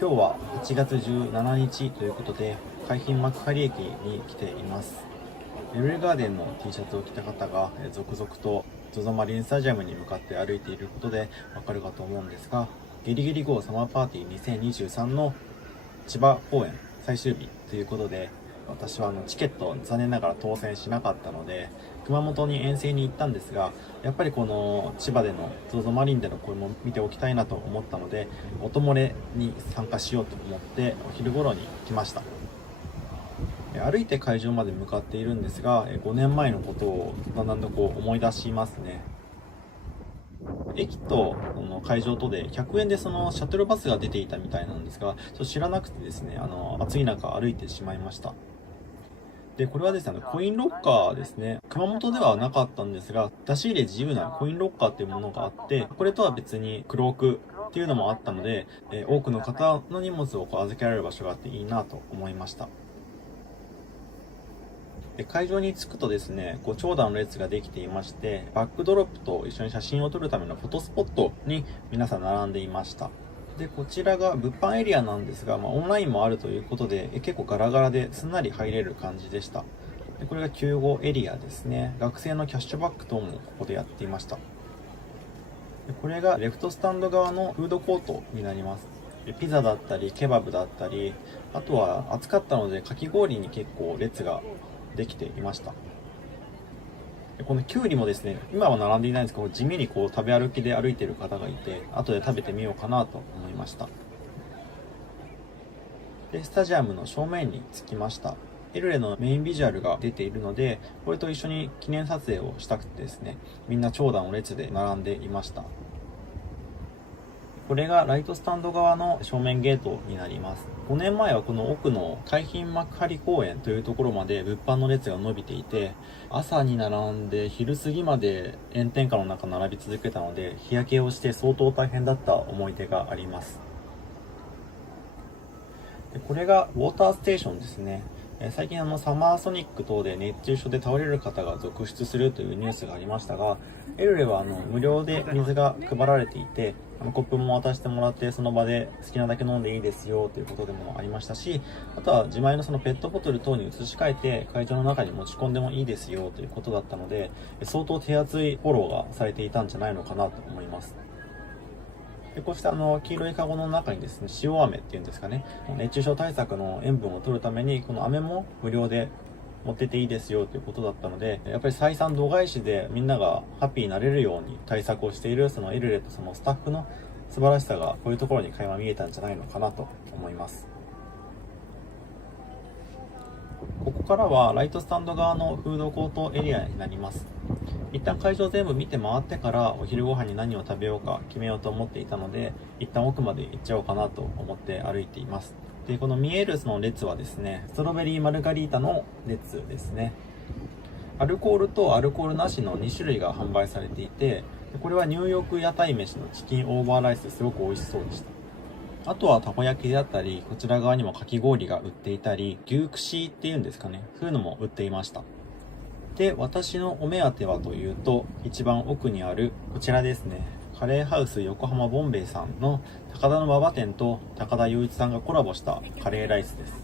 今日は8月17日ということで、海浜幕張駅に来ています。エルレガーデンの T シャツを着た方が続々と ZOZO マリンスタジアムに向かって歩いていることでわかるかと思うんですが、ゲリゲリ GO サマーパーティー2023の千葉公演最終日ということで、私はチケット残念ながら当選しなかったので、熊本に遠征に行ったんですが、やっぱりこの千葉での ZOZO マリンでの公演も見ておきたいなと思ったので、音漏れに参加しようと思ってお昼頃に来ました。歩いて会場まで向かっているんですが、5年前のことをだんだんと思い出しますね。駅と会場とで100円でそのシャトルバスが出ていたみたいなんですが、ちょっと知らなくてですね、暑い中歩いてしまいました。で、これはですね、コインロッカーですね。熊本ではなかったんですが、出し入れ自由なコインロッカーっていうものがあって、これとは別にクロークっていうのもあったので、多くの方の荷物を預けられる場所があっていいなと思いました。で、会場に着くとですね、長蛇の列ができていまして、バックドロップと一緒に写真を撮るためのフォトスポットに皆さん並んでいました。で、こちらが物販エリアなんですが、オンラインもあるということで、結構ガラガラですんなり入れる感じでした。で、これが救護エリアですね。学生のキャッシュバック等もここでやっていました。で、これがレフトスタンド側のフードコートになります。ピザだったり、ケバブだったり、あとは暑かったのでかき氷に結構列ができていました。このキュウリもですね、今は並んでいないんですけど、地味に食べ歩きで歩いている方がいて、後で食べてみようかなと思いました。で、スタジアムの正面に着きました。エルレのメインビジュアルが出ているので、これと一緒に記念撮影をしたくてですね、みんな長蛇の列で並んでいました。これがライトスタンド側の正面ゲートになります。5年前はこの奥の海浜幕張公園というところまで物販の列が伸びていて、朝に並んで昼過ぎまで炎天下の中並び続けたので、日焼けをして相当大変だった思い出があります。で、これがウォーターステーションですね。最近サマーソニック等で熱中症で倒れる方が続出するというニュースがありましたが、エルレは無料で水が配られていて、コップも渡してもらってその場で好きなだけ飲んでいいですよということでもありましたし、あとは自前のそのペットボトル等に移し替えて会場の中に持ち込んでもいいですよということだったので、相当手厚いフォローがされていたんじゃないのかなと思います。で、こうした黄色いカゴの中にですね、塩飴っていうんですかね、熱中症対策の塩分を取るために、この飴も無料で持ってっていいですよということだったので、やっぱり採算度外視でみんながハッピーになれるように対策をしているそのエルレとそのスタッフの素晴らしさがこういうところに垣間見えたんじゃないのかなと思います。ここからはライトスタンド側のフードコートエリアになります。一旦会場全部見て回ってからお昼ご飯に何を食べようか決めようと思っていたので、一旦奥まで行っちゃおうかなと思って歩いています。で、この見えるその列はですね、ストロベリーマルガリータの列ですね。アルコールとアルコールなしの2種類が販売されていて、これはニューヨーク屋台飯のチキンオーバーライスですごく美味しそうでした。あとはたこ焼きであったり、こちら側にもかき氷が売っていたり、牛串っていうんですかね、そういうのも売っていました。で、私のお目当てはというと、一番奥にあるこちらですね。カレーハウス横浜ボンベイさんの高田馬場店と高田雄一さんがコラボしたカレーライスです。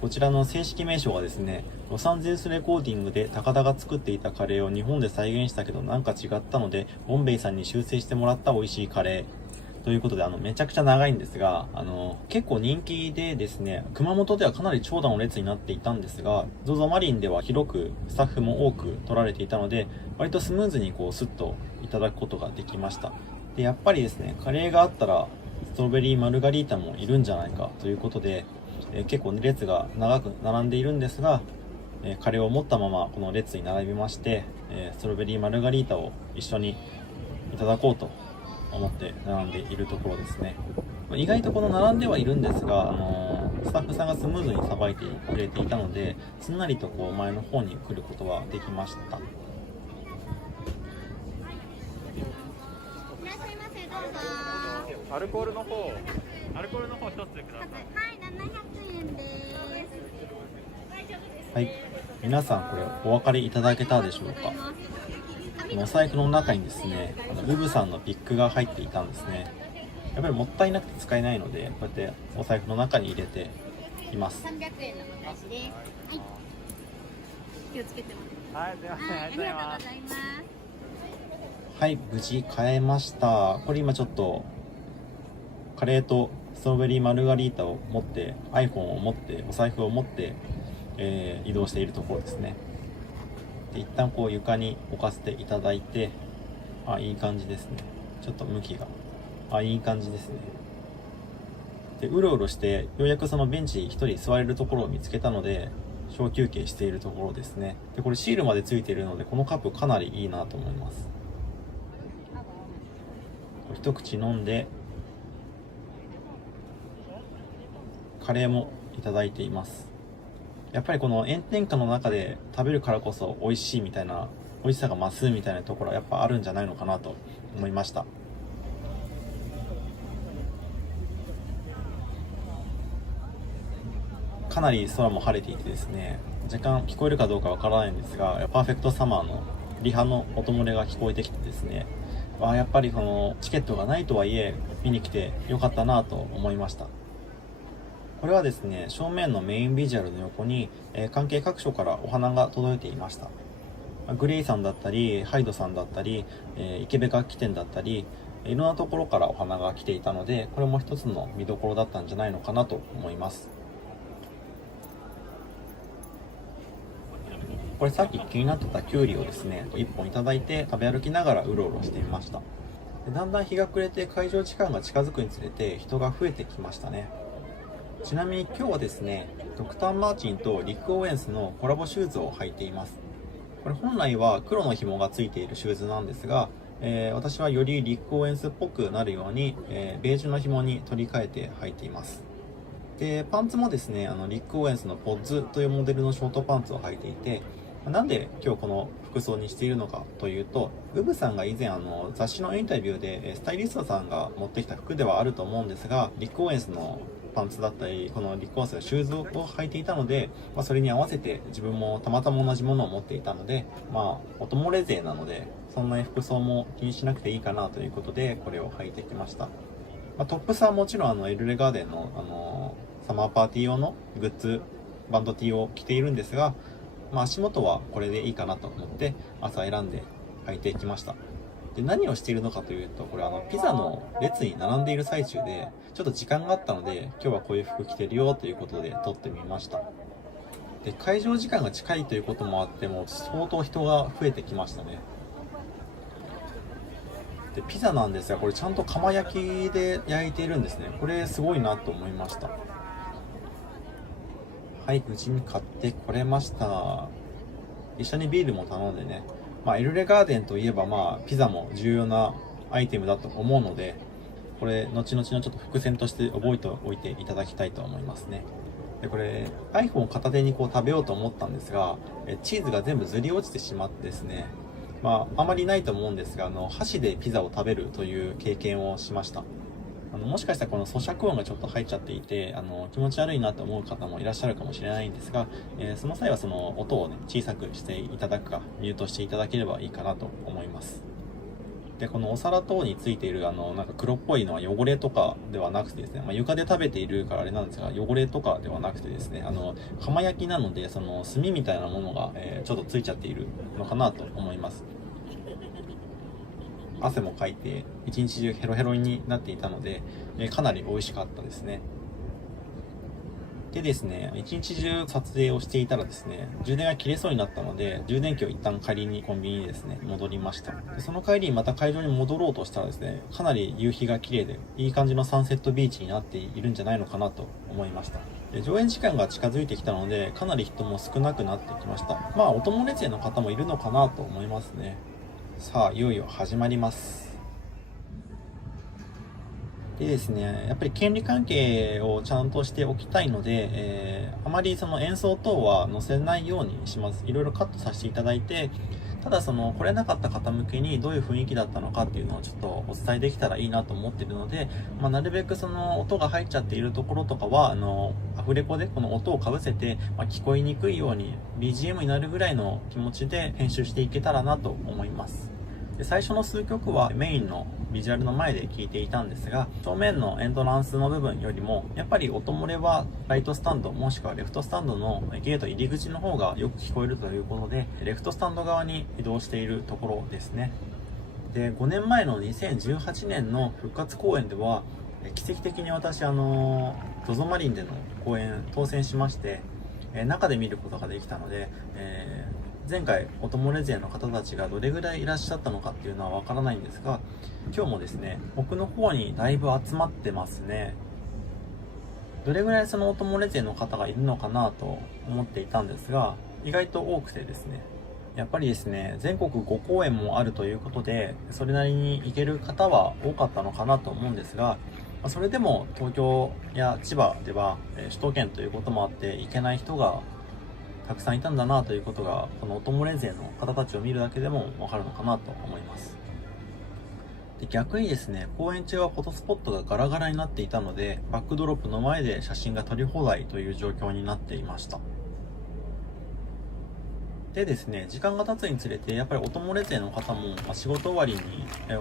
こちらの正式名称はですね、ロサンゼルスレコーディングで高田が作っていたカレーを日本で再現したけどなんか違ったので、ボンベイさんに修正してもらった美味しいカレー。ということで、めちゃくちゃ長いんですが、結構人気でですね、熊本ではかなり長蛇の列になっていたんですが、ZOZO マリンでは広くスタッフも多く取られていたので、割とスムーズにスッといただくことができました。で、やっぱりですね、カレーがあったら、ストロベリーマルガリータもいるんじゃないかということで、結構列が長く並んでいるんですが、カレーを持ったままこの列に並びまして、ストロベリーマルガリータを一緒にいただこうと思って並んでいるところですね。意外と並んではいるんですが、スタッフさんがスムーズにさばいてくれていたので、すんなりと前の方に来ることはできました。いらっしゃいませ、どうぞ。アルコールの方一つください。はい、700円です。はい、皆さんこれお分かりいただけたでしょうか。お財布の中にですね、ブブさんのピックが入っていたんですね。やっぱりもったいなくて使えないので、こうやってお財布の中に入れています。300円のお返しです。はい。気をつけてます。はい、すいません、はい、ありがとうございます。はい、無事買えました。これ今ちょっとカレーとストロベリーマルガリータを持って iPhone を持ってお財布を持って、移動しているところですね。で一旦こう床に置かせていただいて、いい感じですね。ちょっと向きがいい感じですね。でうろうろしてようやくそのベンチ一人座れるところを見つけたので小休憩しているところですね。でこれシールまでついているのでこのカップかなりいいなと思います。一口飲んでカレーもいただいています。やっぱりこの炎天下の中で食べるからこそ美味しいみたいな、美味しさが増すみたいなところはやっぱあるんじゃないのかなと思いました。かなり空も晴れていてですね、若干聞こえるかどうかわからないんですが、パーフェクトサマーのリハの音漏れが聞こえてきてですね、やっぱりこのチケットがないとはいえ見に来てよかったなと思いました。これはですね、正面のメインビジュアルの横に、関係各所からお花が届いていました。グレイさんだったり、ハイドさんだったり、池部楽器店だったり、いろんなところからお花が来ていたので、これも一つの見どころだったんじゃないのかなと思います。これさっき気になってたキュウリをですね、1本いただいて食べ歩きながらうろうろしてみました。だんだん日が暮れて会場時間が近づくにつれて人が増えてきましたね。ちなみに今日はですね、ドクター・マーチンとリック・オーエンスのコラボシューズを履いています。これ本来は黒の紐がついているシューズなんですが、私はよりリック・オーエンスっぽくなるように、ベージュの紐に取り替えて履いています。で、パンツもですね、リック・オーエンスのポッズというモデルのショートパンツを履いていて、なんで今日この服装にしているのかというと、ウブさんが以前雑誌のインタビューでスタイリストさんが持ってきた服ではあると思うんですが、リック・オーエンスのパンツだったり、このリック・オーエンスのシューズを履いていたので、それに合わせて自分もたまたま同じものを持っていたので、音漏れ勢なので、そんなに服装も気にしなくていいかなということで、これを履いてきました。トップスはもちろんエルレガーデンの、サマーパーティー用のグッズ、バンド T を着ているんですが、足元はこれでいいかなと思って朝選んで履いてきました。で、何をしているのかというと、これピザの列に並んでいる最中でちょっと時間があったので、今日はこういう服着てるよということで撮ってみました。で、会場時間が近いということもあっても相当人が増えてきましたね。で、ピザなんですが、これちゃんと窯焼きで焼いているんですね。これすごいなと思いました。はい、無事に買ってこれました。一緒にビールも頼んでね、エルレガーデンといえばピザも重要なアイテムだと思うので、これ後々のちょっと伏線として覚えておいていただきたいと思いますね。で、これ iPhone を片手にこう食べようと思ったんですが、チーズが全部ずり落ちてしまってですね、あまりないと思うんですが、箸でピザを食べるという経験をしました。もしかしたらこの咀嚼音がちょっと入っちゃっていて、気持ち悪いなと思う方もいらっしゃるかもしれないんですが、その際はその音をね、小さくしていただくか、ミュートしていただければいいかなと思います。で、このお皿等についているなんか黒っぽいのは汚れとかではなくてですね、床で食べているからあれなんですが、汚れとかではなくてですね、窯焼きなので、その炭みたいなものが、ちょっとついちゃっているのかなと思います。汗もかいて一日中ヘロヘロになっていたので、かなり美味しかったですね。でですね、一日中撮影をしていたらですね、充電が切れそうになったので、充電器を一旦借りにコンビニにですね、戻りました。でその帰りにまた会場に戻ろうとしたらですね、かなり夕日が綺麗で、いい感じのサンセットビーチになっているんじゃないのかなと思いました。で上演時間が近づいてきたので、かなり人も少なくなってきました。音漏れ勢の方もいるのかなと思いますね。さあ、いよいよ始まります。でですね、やっぱり権利関係をちゃんとしておきたいので、あまりその演奏等は載せないようにします。いろいろカットさせていただいて、ただ来れなかった方向けにどういう雰囲気だったのかっていうのをちょっとお伝えできたらいいなと思っているので、なるべくその音が入っちゃっているところとかは、アフレコでこの音をかぶせて、聞こえにくいように BGM になるぐらいの気持ちで編集していけたらなと思います。で、最初の数曲はメインのビジュアルの前で聴いていたんですが、正面のエントランスの部分よりもやっぱり音漏れはライトスタンドもしくはレフトスタンドのゲート入り口の方がよく聞こえるということで、レフトスタンド側に移動しているところですね。で、5年前の2018年の復活公演では奇跡的に私ZOZO マリンでの公演当選しまして、中で見ることができたので、前回音漏れ勢の方たちがどれぐらいいらっしゃったのかっていうのはわからないんですが、今日もですね、奥の方にだいぶ集まってますね。どれぐらいその音漏れ勢の方がいるのかなと思っていたんですが、意外と多くてですね、やっぱりですね、全国5公演もあるということで、それなりに行ける方は多かったのかなと思うんですが、それでも東京や千葉では首都圏ということもあって行けない人がたくさんいたんだなということが、この音漏れ勢の方たちを見るだけでもわかるのかなと思います。で、逆にですね、公演中はフォトスポットがガラガラになっていたので、バックドロップの前で写真が撮り放題という状況になっていました。でですね、時間が経つにつれてやっぱり音漏れ勢の方も仕事終わりに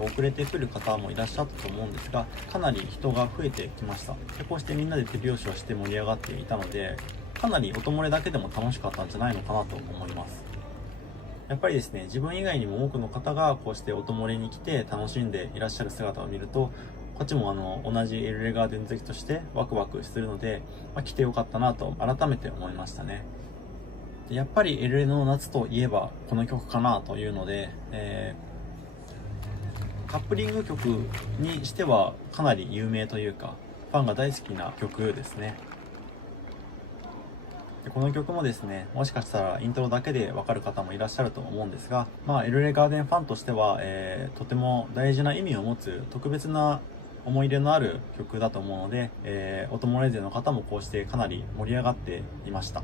遅れてくる方もいらっしゃったと思うんですが、かなり人が増えてきました。で、こうしてみんなで手拍子をして盛り上がっていたので、かなり音漏れだけでも楽しかったんじゃないのかなと思います。やっぱりですね、自分以外にも多くの方がこうして音漏れに来て楽しんでいらっしゃる姿を見ると、こっちも同じエルレガーデン好きとしてワクワクするので、来てよかったなと改めて思いましたね。やっぱりエルレの夏といえばこの曲かなというので、カップリング曲にしてはかなり有名というか、ファンが大好きな曲ですね。で、この曲もですね、もしかしたらイントロだけでわかる方もいらっしゃると思うんですが、エルレガーデンファンとしては、とても大事な意味を持つ特別な思い入れのある曲だと思うので、音漏れ勢の方もこうしてかなり盛り上がっていました。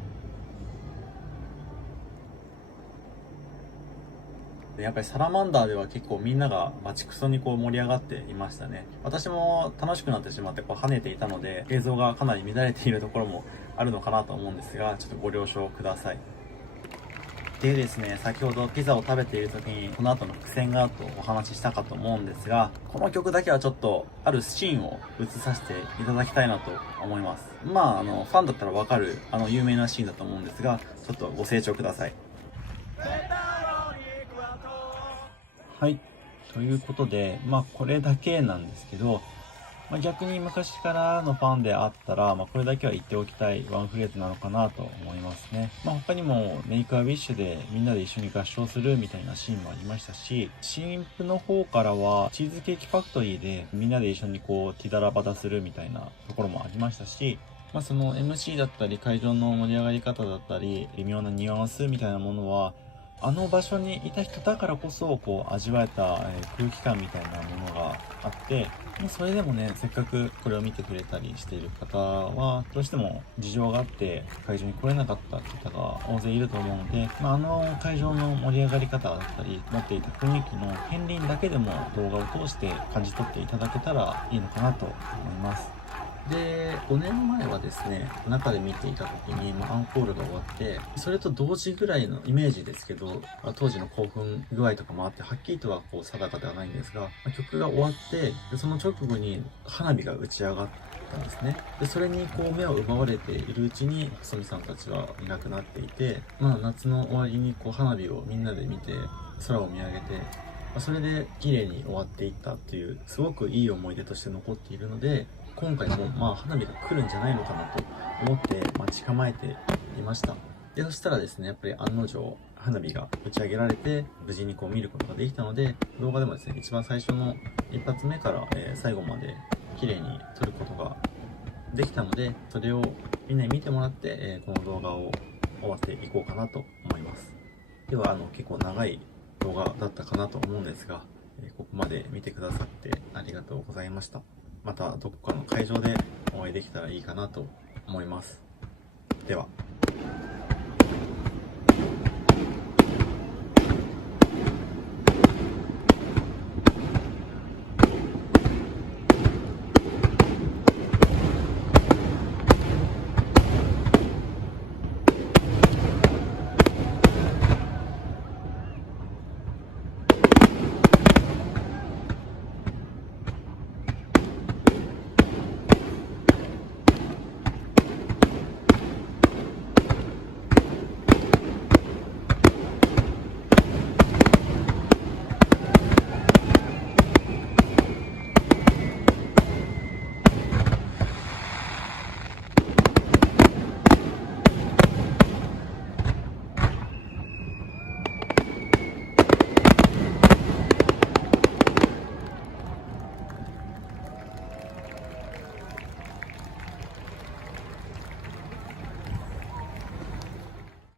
やっぱりサラマンダーでは結構みんながバチクソに盛り上がっていましたね。私も楽しくなってしまって跳ねていたので、映像がかなり乱れているところもあるのかなと思うんですが、ちょっとご了承ください。でですね、先ほどピザを食べている時にこの後の伏線があるとお話ししたかと思うんですが、この曲だけはちょっとあるシーンを映させていただきたいなと思います。ファンだったらわかる有名なシーンだと思うんですが、ちょっとご清聴ください。はい。ということで、これだけなんですけど、逆に昔からのファンであったら、これだけは言っておきたいワンフレーズなのかなと思いますね。他にも、メイクアウィッシュでみんなで一緒に合唱するみたいなシーンもありましたし、新婦の方からは、チーズケーキファクトリーでみんなで一緒にティダラバダするみたいなところもありましたし、その MC だったり、会場の盛り上がり方だったり、微妙なニュアンスみたいなものは、あの場所にいた人だからこそ味わえた空気感みたいなものがあって、それでもね、せっかくこれを見てくれたりしている方はどうしても事情があって会場に来れなかった方が大勢いると思うので、会場の盛り上がり方だったり持っていた雰囲気の片鱗だけでも動画を通して感じ取っていただけたらいいのかなと思います。で、5年前はですね、中で見ていた時に、アンコールが終わって、それと同時ぐらいのイメージですけど、当時の興奮具合とかもあって、はっきりとは定かではないんですが、曲が終わって、その直後に花火が打ち上がったんですね。で、それに目を奪われているうちに、細見さんたちはいなくなっていて、夏の終わりに花火をみんなで見て、空を見上げて、それで綺麗に終わっていったっていう、すごくいい思い出として残っているので、今回も花火が来るんじゃないのかなと思って待ち構えていました。で、そしたらですね、やっぱり案の定花火が打ち上げられて無事に見ることができたので、動画でもですね、一番最初の一発目から、最後まで綺麗に撮ることができたので、それをみんなに見てもらって、この動画を終わっていこうかなと思います。では結構長い動画だったかなと思うんですが、ここまで見てくださってありがとうございました。またどこかの会場でお会いできたらいいかなと思います。では。